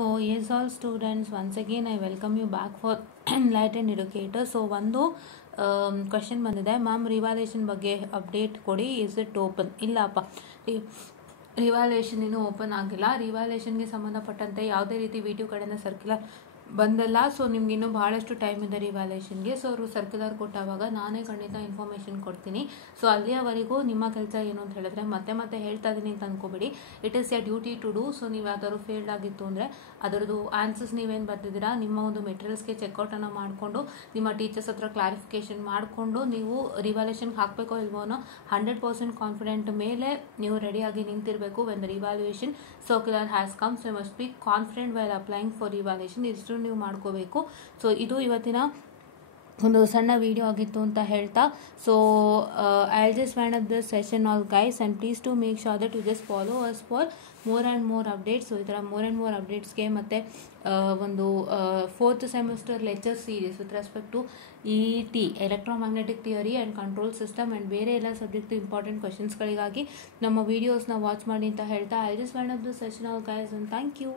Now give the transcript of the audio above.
So yes, all students, once again I welcome you back for Enlightened Educator. So ಒಂದು question ಬಂದಿದೆ, ma'am revaluation ಬಗ್ಗೆ update ಕೊಡಿ, is it open? ಇಲ್ಲಪ್ಪ, revaluation ಇನ್ನೂ open ಆಗಿಲ್ಲ. ರಿವ್ಯಾಲ್ಯೂಯೇಷನ್ಗೆ ಸಂಬಂಧಪಟ್ಟಂತೆ ಯಾವುದೇ ರೀತಿ ವಿಡಿಯೋ ಕಡೆಯಿಂದ ಸರ್ಕ್ಯುಲರ್ ಬಂದಲ್ಲ. ಸೊ ನಿಮ್ಗೆ ಇನ್ನೂ ಭಾಳಷ್ಟು ಟೈಮ್ ಇದೆ ರಿವ್ಯಾಲ್ಯೂಯೇಷನ್ಗೆ. ಸೊ ಅವರು ಸರ್ಕ್ಯುಲರ್ ಕೊಟ್ಟಾಗ ನಾನೇ ಖಂಡಿತ ಇನ್ಫಾರ್ಮೇಷನ್ ಕೊಡ್ತೀನಿ. ಸೊ ಅಲ್ಲಿಯವರೆಗೂ ನಿಮ್ಮ ಕೆಲಸ ಏನು ಅಂತ ಹೇಳಿದ್ರೆ, ಮತ್ತೆ ಹೇಳ್ತಾ ಇದ್ದೀನಿ ಅಂತ ಅನ್ಕೋಬೇಡಿ, it is a duty to do. So ನೀವು ಯಾವ್ದಾದ್ರು ಫೇಲ್ಡ್ ಆಗಿತ್ತು ಅಂದರೆ ಅದರದ್ದು ಆನ್ಸರ್ಸ್ ನೀವೇನು ಬರ್ತಿದ್ದೀರಾ ನಿಮ್ಮ ಒಂದು ಮೆಟೀರಿಯಲ್ಸ್ಗೆ ಚೆಕ್ಔಟನ್ನು ಮಾಡಿಕೊಂಡು ನಿಮ್ಮ ಟೀಚರ್ಸ್ ಹತ್ರ ಕ್ಲಾರಿಫಿಕೇಶನ್ ಮಾಡಿಕೊಂಡು ನೀವು ರಿವ್ಯಾಲ್ಯೂಯೇಷನ್ಗೆ ಹಾಕಬೇಕೋ ಇಲ್ವೋ ಅನ್ನೋ 100% ಕಾನ್ಫಿಡೆಂಟ್ ಮೇಲೆ ನೀವು ರೆಡಿಯಾಗಿ ನಿಂತಿರಬೇಕು. When the revaluation circular has come, so must be confident while applying for revaluation. ಇಷ್ಟು ನೀವು ಮಾಡ್ಕೋಬೇಕು. ಸೊ ಇದು ಇವತ್ತಿನ ಒಂದು ಸಣ್ಣ ವಿಡಿಯೋ ಆಗಿತ್ತು ಅಂತ ಹೇಳ್ತಾ, so I just wind up this session all guys, and please to make sure that you just follow us for more and more updates. So ಈ ಥರ ಮೋರ್ ಆ್ಯಂಡ್ ಮೋರ್ ಅಪ್ಡೇಟ್ಸ್ಗೆ ಮತ್ತು ಒಂದು 4th semester lecture series with respect to ET electromagnetic theory and control system and ಬೇರೆ ಎಲ್ಲ subject important ಕ್ವೆಶನ್ಸ್ಗಳಿಗಾಗಿ ನಮ್ಮ ವೀಡಿಯೋಸ್ನ watch ಮಾಡಿ ಅಂತ ಹೇಳ್ತಾ, I just wind up this session all guys, and thank you.